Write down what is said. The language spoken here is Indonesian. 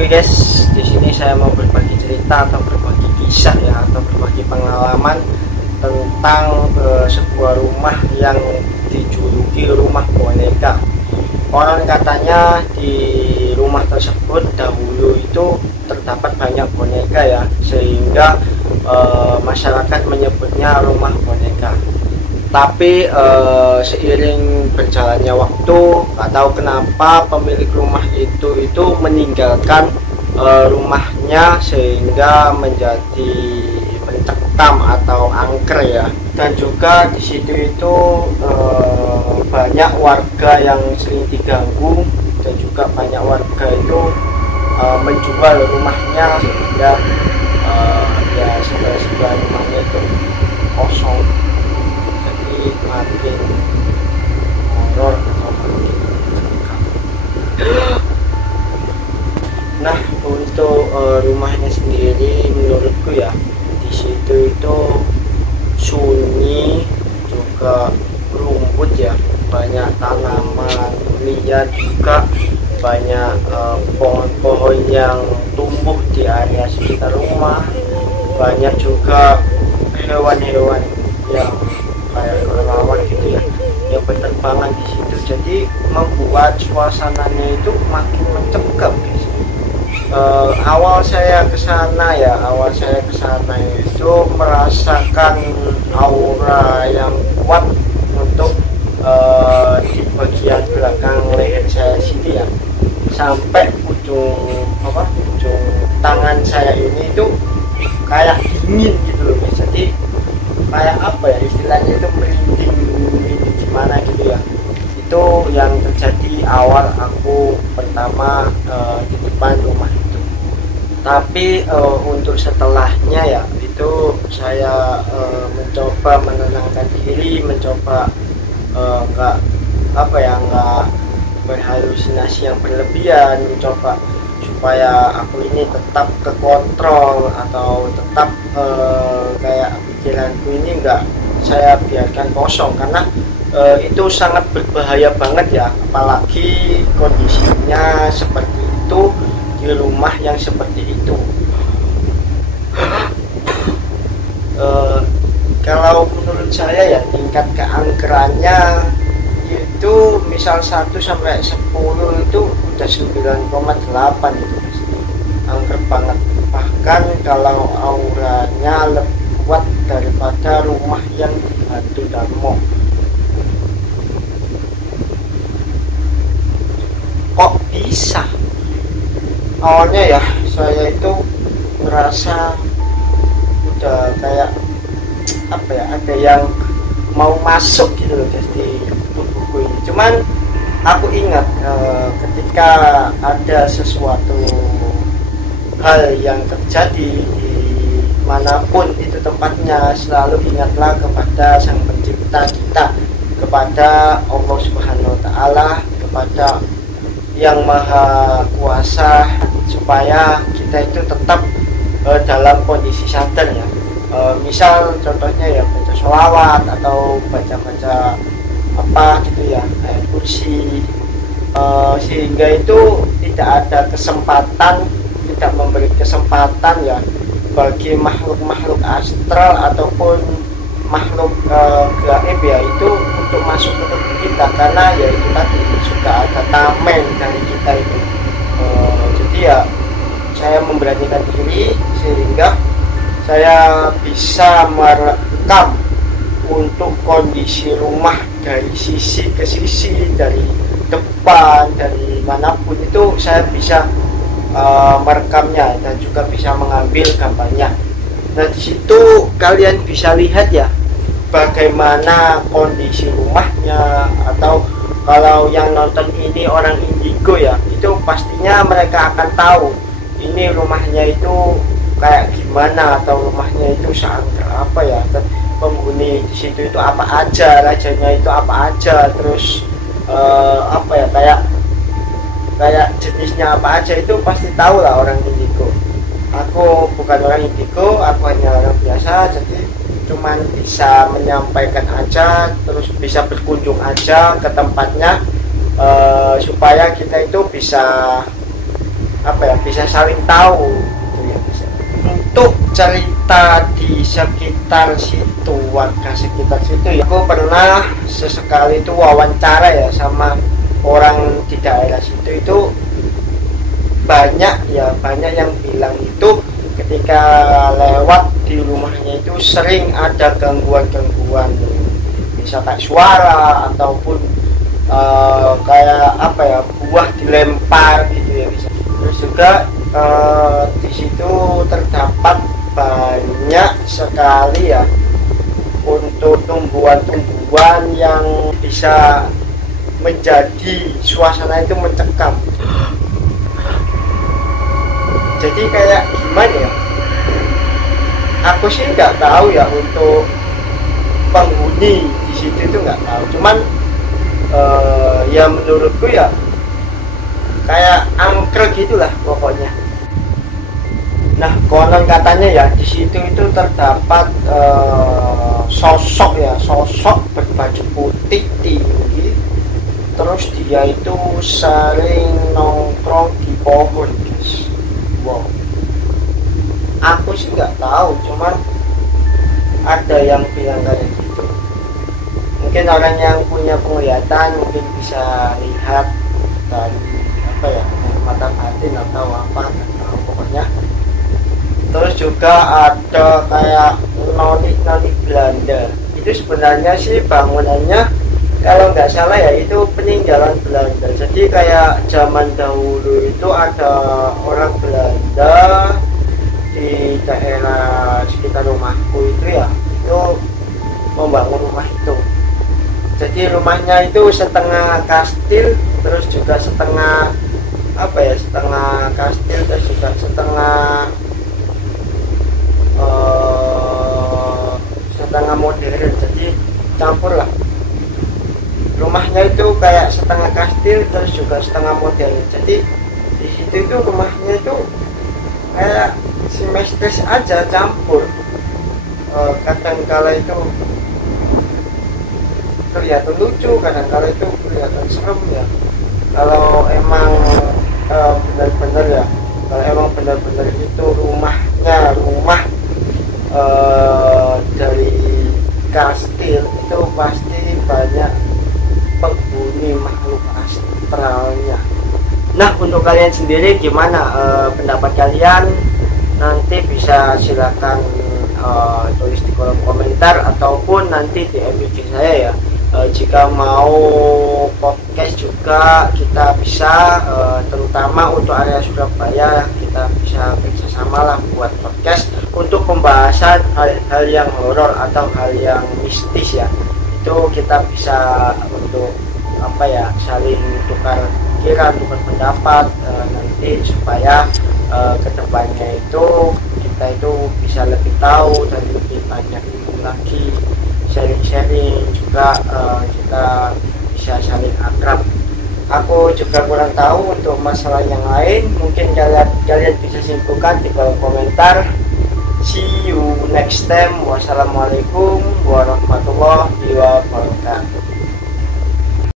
Oke guys, di sini saya mau berbagi cerita atau berbagi kisah ya, atau berbagi pengalaman tentang sebuah rumah yang dijuluki rumah boneka. Konon katanya di rumah tersebut dahulu itu terdapat banyak boneka ya, sehingga masyarakat menyebutnya rumah boneka. Tapi seiring berjalannya waktu, nggak tahu kenapa pemilik rumah itu meninggalkan rumahnya sehingga menjadi mencekam atau angker ya. Dan juga di situ itu banyak warga yang sering diganggu, dan juga banyak warga itu menjual rumahnya sehingga ya sebelah rumahnya itu kosong. Makin horor atau makin mencekam. Nah, untuk rumahnya sendiri menurutku ya, di situ itu sunyi, juga rumput ya, banyak tanaman liar, juga banyak pohon-pohon yang tumbuh di area sekitar rumah. Banyak juga hewan-hewan yang kayak kelelawar gitu ya, yang berterbangan di situ. Jadi membuat suasananya itu makin mencekam guys. Awal saya ke sana itu merasakan aura yang kuat untuk di bagian belakang leher saya sini ya, sampai ujung tangan saya ini itu kayak dingin gitu loh guys. Jadi kayak apa ya istilahnya, itu merinding gimana gitu ya. Itu yang terjadi awal aku pertama di depan rumah itu. Tapi untuk setelahnya ya, itu saya mencoba menenangkan diri, mencoba nggak berhalusinasi yang berlebihan, mencoba supaya aku ini tetap kekontrol, atau tetap kayak pikiranku ini enggak saya biarkan kosong, karena itu sangat berbahaya banget ya, apalagi kondisinya seperti itu di rumah yang seperti itu. Kalau menurut saya ya, tingkat keangkerannya itu misal 1 sampai 10 itu udah 9,8 itu angker banget. Bahkan kalau auranya lebih kuat daripada rumah yang dihantu Darmo. Kok bisa? Awalnya ya saya itu ngerasa udah kayak apa ya, ada yang mau masuk gitu loh di tubuhku ini. Cuman aku ingat ketika ada sesuatu hal yang terjadi di manapun itu tempatnya, selalu ingatlah kepada Sang Pencipta kita, kepada Allah Subhanahu wa Ta'ala, kepada Yang Maha Kuasa, supaya kita itu tetap dalam kondisi sadar ya. Misal contohnya ya baca sholawat atau baca-baca apa gitu ya, ayat kursi, sehingga itu tidak ada kesempatan, tidak memberi kesempatan ya bagi makhluk-makhluk astral ataupun makhluk gaib ya itu untuk masuk ke tubuh kita, karena ya itu tadi sudah ada tameng dari kita itu. Jadi ya saya memberanikan diri sehingga saya bisa merekam untuk kondisi rumah dari sisi ke sisi, dari depan, dari manapun itu saya bisa merekamnya dan juga bisa mengambil gambarnya. Nah di situ kalian bisa lihat ya bagaimana kondisi rumahnya, atau kalau yang nonton ini orang indigo ya, itu pastinya mereka akan tahu ini rumahnya itu kayak gimana, atau rumahnya itu seangker apa ya, dan penghuni di situ itu apa aja, rajanya itu apa aja, terus apa ya, kayak jenisnya apa aja itu pasti tahu lah orang indigo. Aku bukan orang indigo, aku hanya orang biasa, jadi cuman bisa menyampaikan aja, terus bisa berkunjung aja ke tempatnya, supaya kita itu bisa apa ya, bisa saling tahu gitu ya. Bisa. Untuk cerita di sekitar situ, warga sekitar situ ya, aku pernah sesekali itu wawancara ya sama orang di daerah situ. Itu banyak yang bilang itu ketika lewat di rumahnya itu sering ada gangguan-gangguan, bisa kayak suara ataupun kayak apa ya, buah dilempar gitu ya bisa. Terus juga di situ terdapat banyak sekali ya untuk tumbuhan-tumbuhan yang bisa menjadi suasana itu mencekam. Jadi kayak gimana ya, aku sih nggak tahu ya untuk penghuni di situ itu nggak tahu, cuman ya menurutku ya kayak angker gitulah pokoknya. Nah, konon katanya ya di situ itu terdapat sosok berbaju putih tinggi, terus dia itu sering nongkrong di pohon, guys. Wow, aku sih nggak tahu, cuman ada yang bilang kayak gitu. Mungkin orang yang punya penglihatan mungkin bisa lihat dari apa ya, mata batin atau apa, nggak tahu pokoknya. Terus juga ada kayak noni Belanda. Itu sebenarnya sih bangunannya kalau nggak salah ya itu peninggalan Belanda. Jadi kayak zaman dahulu itu ada orang Belanda di daerah sekitar rumahku itu ya, itu membangun rumah itu. Jadi rumahnya itu setengah kastil, terus juga setengah apa ya, setengah kastil, terus juga setengah modern. Jadi campur lah. Rumahnya itu kayak setengah kastil terus juga setengah modern. Jadi di situ itu rumahnya itu kayak simetris aja, campur. Kadang-kala itu kelihatan lucu, kadang-kala itu kelihatan serem ya. Kalau emang benar-benar ya, kalau emang benar-benar itu rumah dari kastil itu pasti banyak penghuni makhluk astralnya. Nah, untuk kalian sendiri gimana pendapat kalian? Nanti bisa silakan tulis di kolom komentar ataupun nanti di IG saya ya. Jika mau podcast juga kita bisa, terutama untuk area Surabaya kita bisa bersama lah buat podcast untuk pembahasan hal-hal yang horor atau hal yang mistis ya. Itu kita bisa untuk apa ya, saling tukar pikiran, tukar pendapat nanti supaya kedepannya itu kita itu bisa lebih tahu dan lebih banyak ilmu lagi, sharing-sharing juga, kita bisa saling akrab. Aku juga kurang tahu untuk masalah yang lain, mungkin kalian bisa simpulkan di kolom komentar. See you next time. Wassalamualaikum warahmatullahi wabarakatuh.